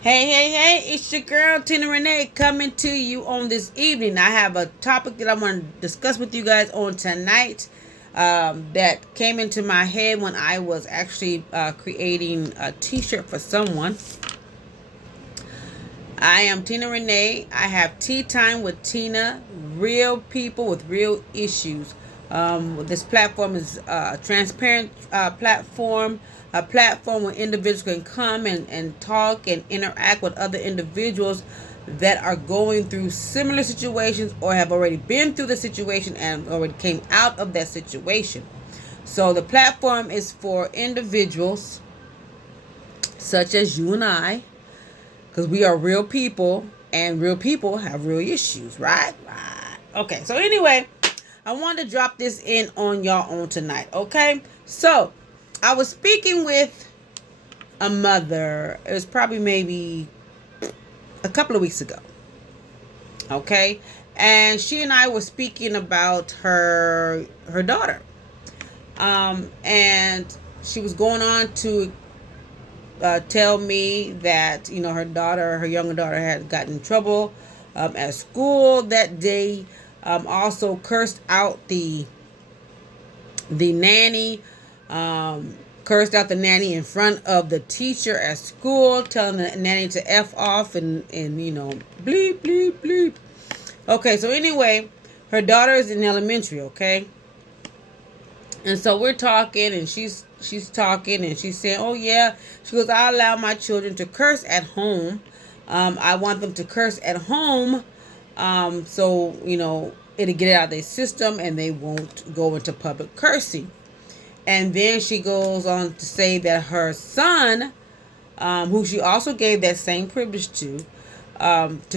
Hey, it's your girl Tina Rane coming to you on this evening. I have a topic that I want to discuss with you guys on tonight that came into my head when I was actually creating a t shirt for someone. I am Tina Rane. I have Tea Time with Tina, real people with real issues. This platform is a transparent platform, a platform where individuals can come and talk and interact with other individuals that are going through similar situations or have already been through the situation and already came out of that situation. So the platform is for individuals such as you and I, because we are real people and real people have real issues, right? Right. Okay, so anyway, I wanted to drop this in on y'all on tonight, okay? So, I was speaking with a mother. It was probably maybe a couple of weeks ago, okay? And she and I were speaking about her daughter. And she was going on to tell me that her younger daughter had gotten in trouble at school that day. Also cursed out the nanny, cursed out the nanny in front of the teacher at school, telling the nanny to f off and bleep bleep bleep. Okay, so anyway, her daughter is in elementary. Okay, and so we're talking, and she's talking, and she's saying, "Oh yeah," she goes, "I allow my children to curse at home. I want them to curse at home, so it'll get it out of their system, and they won't go into public cursing." And then she goes on to say that her son, who she also gave that same privilege to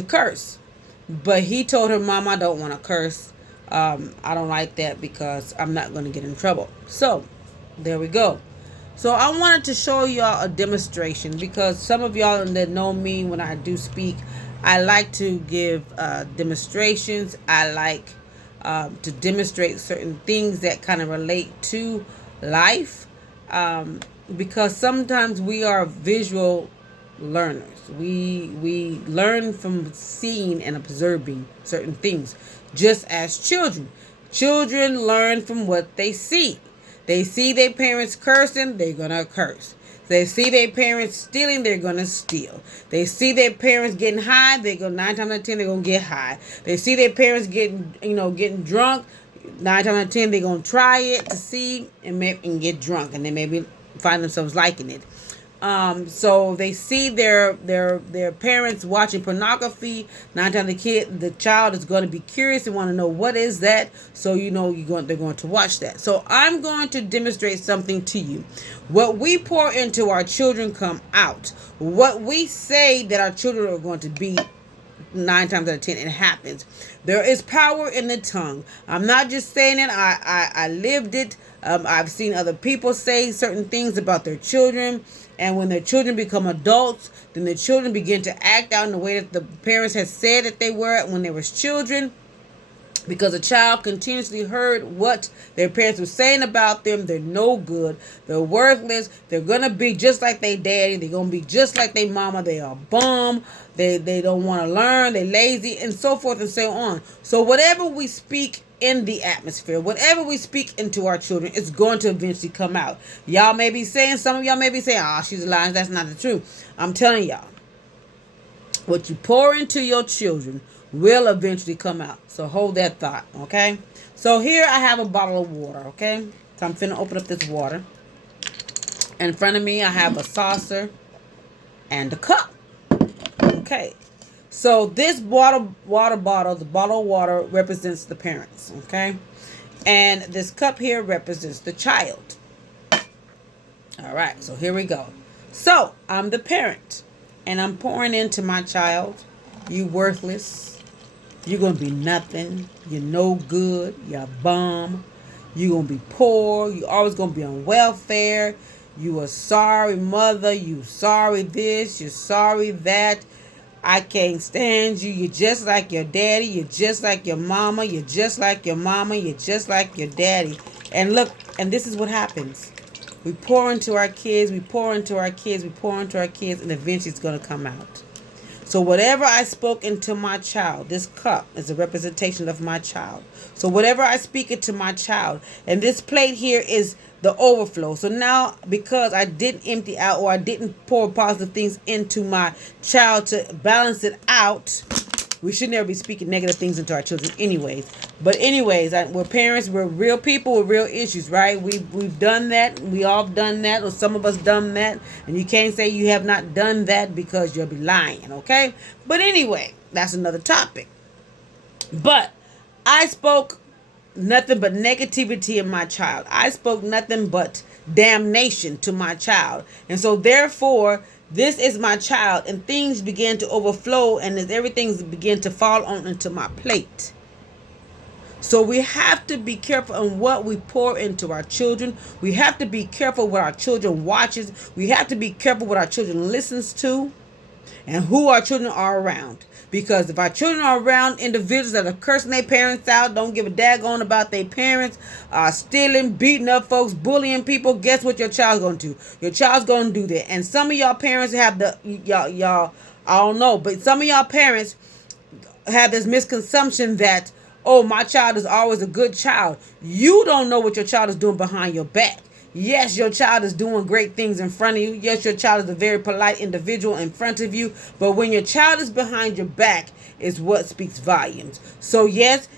curse, but he told her, "Mom, I don't want to curse. I don't like that because I'm not going to get in trouble." So, there we go. So I wanted to show y'all a demonstration because some of y'all that know me, when I do speak, I like to give demonstrations. I like to demonstrate certain things that kind of relate to life, because sometimes we are visual learners. We learn from seeing and observing certain things, just as children learn from what they see. They see their parents cursing, they're gonna curse. They see their parents stealing, they're gonna steal. They see their parents getting high, they go 9 times out of 10 they're gonna get high. They see their parents getting drunk, 9 times out of 10 they're gonna try it to see and get drunk, and they maybe find themselves liking it. So they see their parents watching pornography. 9 times the child is going to be curious and want to know what is that. So they're going to watch that. So I'm going to demonstrate something to you. What we pour into our children come out. What we say that our children are going to be, 9 times out of 10 it happens. There is power in the tongue. I'm not just saying it. I lived it. I've seen other people say certain things about their children, and when their children become adults, then the children begin to act out in the way that the parents had said that they were when they were children, because a child continuously heard what their parents were saying about them. They're no good. They're worthless. They're going to be just like their daddy. They're going to be just like their mama. They are bum. They don't want to learn. They're lazy, and so forth and so on. So whatever we speak in the atmosphere, whatever we speak into our children, it's going to eventually come out. Y'all may be saying, some of y'all may be saying, "Oh, she's lying. That's not the truth." I'm telling y'all, what you pour into your children will eventually come out. So hold that thought, okay? So here I have a bottle of water, okay? So I'm finna open up this water. In front of me I have a saucer and a cup. Okay. So this water bottle, the bottle of water represents the parents, okay? And this cup here represents the child. All right, so here we go. So I'm the parent, and I'm pouring into my child. You worthless. You're going to be nothing. You're no good. You're a bum. You're going to be poor. You're always going to be on welfare. You a sorry mother. You sorry this. You're sorry that. I can't stand you. You're just like your daddy. You're just like your mama. You're just like your mama. You're just like your daddy. And look, and this is what happens. We pour into our kids, we pour into our kids, we pour into our kids, and eventually it's going to come out. So whatever I spoke into my child, this cup is a representation of my child. So whatever I speak into my child, and this plate here is the overflow. So now, because I didn't empty out or I didn't pour positive things into my child to balance it out, we should never be speaking negative things into our children anyways. But anyways, we're parents, we're real people with real issues, right? We've done that. We all done that, or some of us done that. And you can't say you have not done that because you'll be lying, okay? But anyway, that's another topic. But I spoke nothing but negativity in my child. I spoke nothing but damnation to my child. And so therefore, this is my child, and things began to overflow, and as everything began to fall on into my plate. So we have to be careful on what we pour into our children. We have to be careful what our children watches. We have to be careful what our children listens to, and who our children are around. Because if our children are around individuals that are cursing their parents out, don't give a daggone about their parents, stealing, beating up folks, bullying people, guess what your child's going to do? Your child's going to do that. And some of y'all parents have y'all, I don't know, but some of y'all parents have this misconception that, oh, my child is always a good child. You don't know what your child is doing behind your back. Yes, your child is doing great things in front of you. Yes, your child is a very polite individual in front of you. But when your child is behind your back is what speaks volumes. So yes,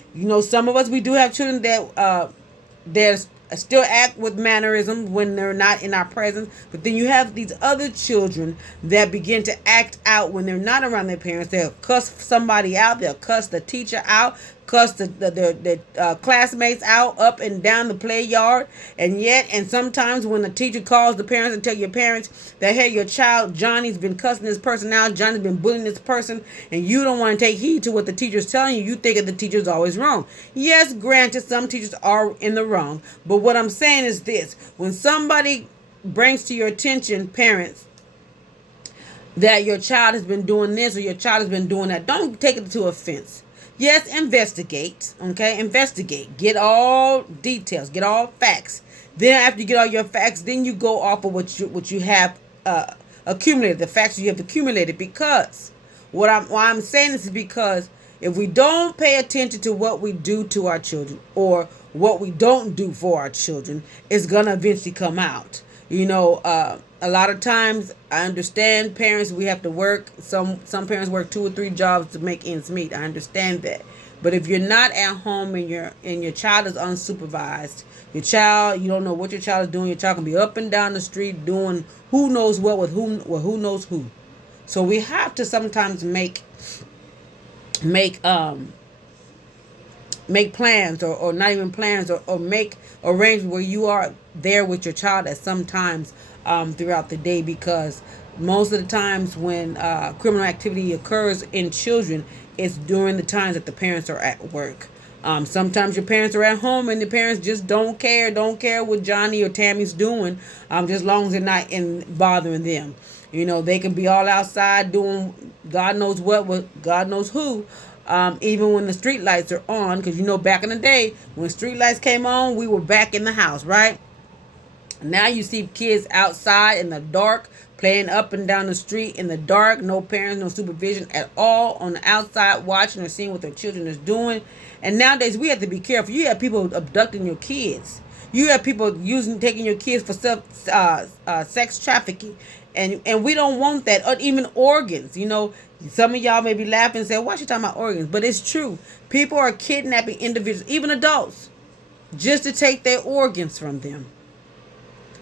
some of us, we do have children that still act with mannerisms when they're not in our presence. But then you have these other children that begin to act out when they're not around their parents. They'll cuss somebody out. They'll cuss the teacher out, cuss the classmates out up and down the play yard. And sometimes when the teacher calls the parents and tell your parents that, hey, your child Johnny's been cussing this person out, Johnny's been bullying this person, and you don't want to take heed to what the teacher's telling you, you think that the teacher's always wrong. Yes, granted, some teachers are in the wrong, but what I'm saying is this: when somebody brings to your attention, parents, that your child has been doing this or your child has been doing that, don't take it to offense. Yes, investigate, okay? Investigate. Get all details. Get all facts. Then after you get all your facts, then you go off of what you have accumulated, the facts you have accumulated. Because why I'm saying this is because if we don't pay attention to what we do to our children or what we don't do for our children, it's going to eventually come out. A lot of times I understand parents, we have to work. Some parents work 2 or 3 jobs to make ends meet. I understand that. But if you're not at home and your child is unsupervised, your child, you don't know what your child is doing. Your child can be up and down the street doing who knows what with who knows who. So we have to sometimes make plans or not even plans or make arrangements where you are there with your child at some times throughout the day, because most of the times when criminal activity occurs in children, it's during the times that the parents are at work. Sometimes your parents are at home and the parents just don't care what Johnny or Tammy's doing, just as long as they're not bothering them. They can be all outside doing God knows what with God knows who. Even when the street lights are on, because back in the day when street lights came on, we were back in the house, right? Now you see kids outside in the dark, playing up and down the street in the dark, no parents, no supervision at all on the outside watching or seeing what their children is doing. And nowadays we have to be careful. You have people abducting your kids. You have people taking your kids for sex trafficking. And we don't want that. Or even organs. Some of y'all may be laughing and say, why is she talking about organs? But it's true. People are kidnapping individuals, even adults, just to take their organs from them.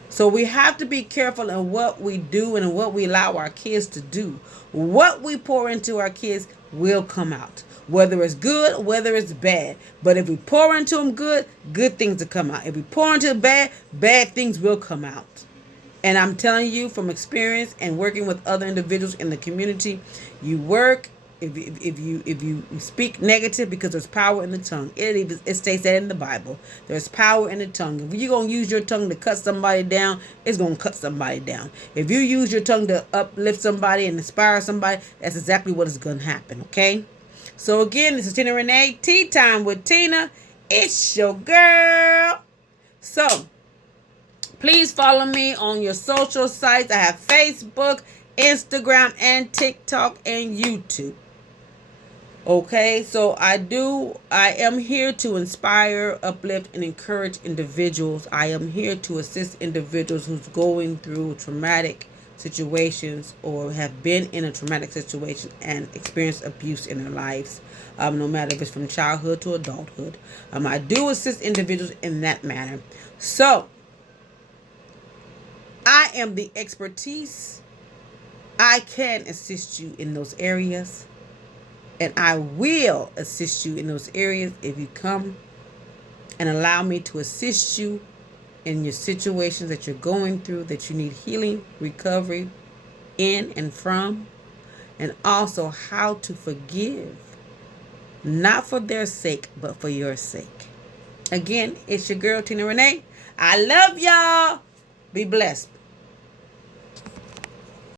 So we have to be careful in what we do and in what we allow our kids to do. What we pour into our kids will come out. Whether it's good, whether it's bad. But if we pour into them good things will come out. If we pour into bad things will come out. And I'm telling you from experience and working with other individuals in the community, you work, if you speak negative, because there's power in the tongue. It states that in the Bible. There's power in the tongue. If you're going to use your tongue to cut somebody down, it's going to cut somebody down. If you use your tongue to uplift somebody and inspire somebody, that's exactly what is going to happen, okay? So again, this is Tina Rane, Tea Time with Tina. It's your girl. So Please follow me on your social sites. I have Facebook, Instagram, and TikTok, and YouTube. Okay, so I am here to inspire, uplift, and encourage individuals. I am here to assist individuals who's going through traumatic situations or have been in a traumatic situation and experienced abuse in their lives, no matter if it's from childhood to adulthood. I do assist individuals in that manner. So, I am the expertise. I can assist you in those areas. And I will assist you in those areas if you come and allow me to assist you in your situations that you're going through, that you need healing, recovery in and from, and also how to forgive, not for their sake, but for your sake. Again, it's your girl, Tina Rane. I love y'all. Be blessed.